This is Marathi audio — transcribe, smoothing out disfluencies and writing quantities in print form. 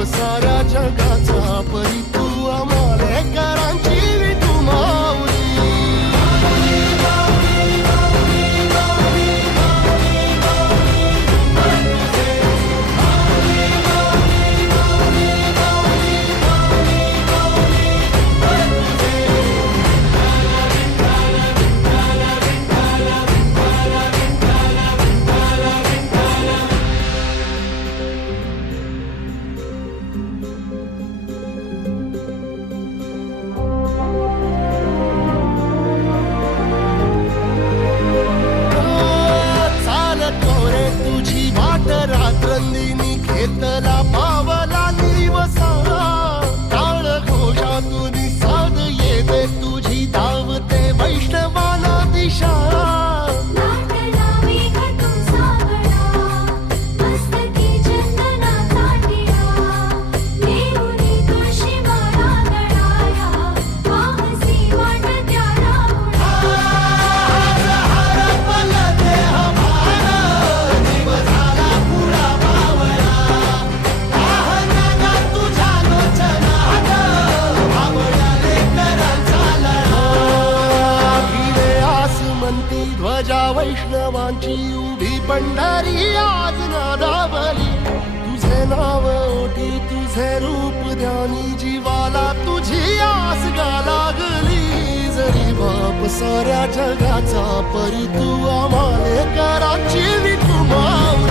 बाप साऱ्या जगाचा परी तू आम्हाले करांची विठू माऊली. रात्रंदिनी घेतला पावला दिवसा काळ घोषातून साध येते तुझी धावते वैष्णवाला दिशा. ध्वजा वैष्णवांची उभी पंढरी आज नादावली. तुझे नाव ओटी तुझे रूप ध्यानी जीवाला तुझी आस गा लागली. जरी बाप साऱ्या जगाचा परी तू आम्हाले करांची विठू माऊली.